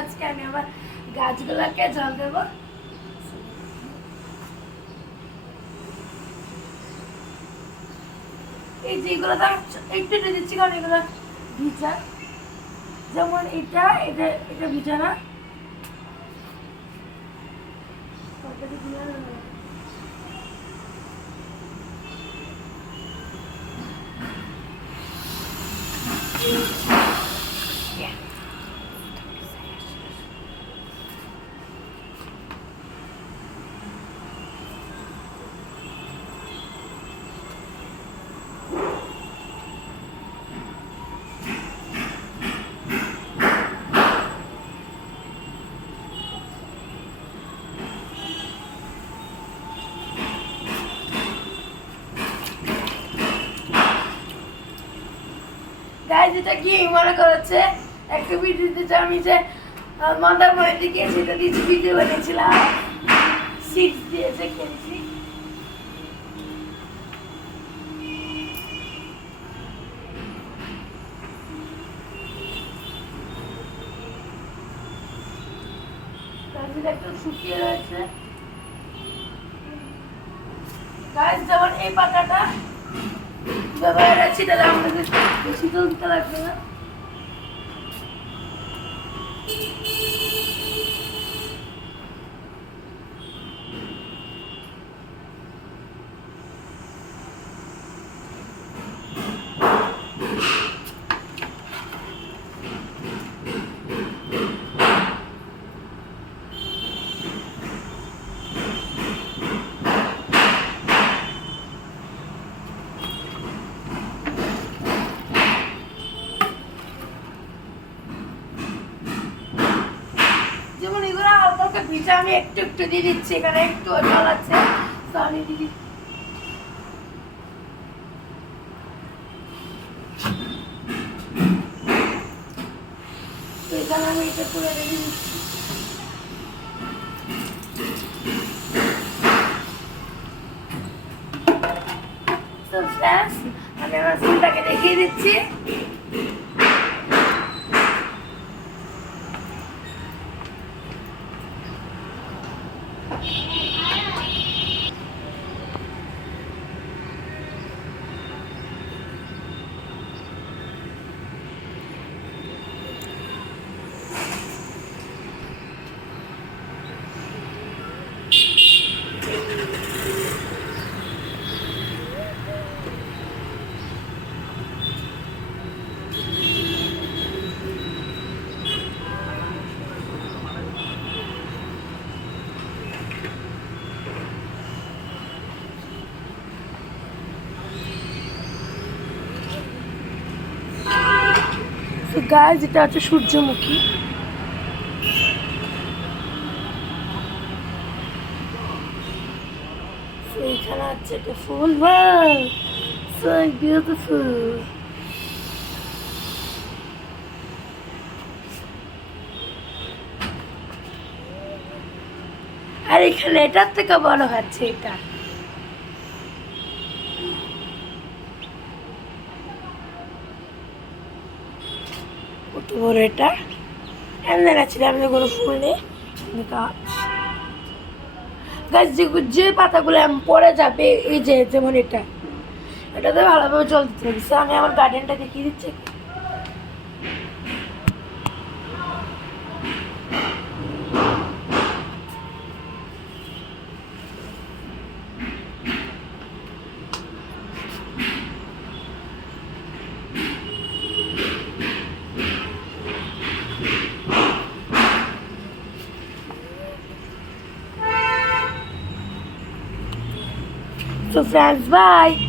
আজকে আমি আমার গাছগুলোকে জল দেবো। এই যেগুলো তো একটু দিচ্ছি কারণ এগুলো ভিজা, যেমন এটা এটা এটা ভিজা না। গাইজ এটা কি মনে করেছে একটা ভিডিও দিতে আমি যে মন্দারমণিতে গিয়েছি তো কিছু ভিডিও বানিয়েছিলাম সিক্স দিয়েছে খেলছি। একটু শুকিয়ে রয়েছে গাইজ, যেমন এই পাতাটা ব্যবহার আছে, তাহলে আমাদের বেশি তুলতে লাগবে না। যেমন এগুলো হালকা ভিজা, আমি একটু একটু দিয়ে দিচ্ছি, এখানে একটু জল আছে তো আমি দিয়ে দিচ্ছি। এখানে আমি এটা পুরো রেডি দিচ্ছি। আমি আমার ফুলটাকে দেখিয়ে দিচ্ছি। গাছ এটা হচ্ছে সূর্যমুখী। এইখানে আছে একটা ফুল, so beautiful। আর এখানে এটার থেকে বড় হচ্ছে এটা। কত বড় এটা, এমনি ছিলাম কোনো ফুল নেই গাছ। গাছ যে পাতাগুলো পড়ে যাবে, এই যে যেমন এটাতে ভালোভাবে চলতে থাকছে। আমি আমার গার্ডেনটা দেখিয়ে দিচ্ছি। So friends, bye.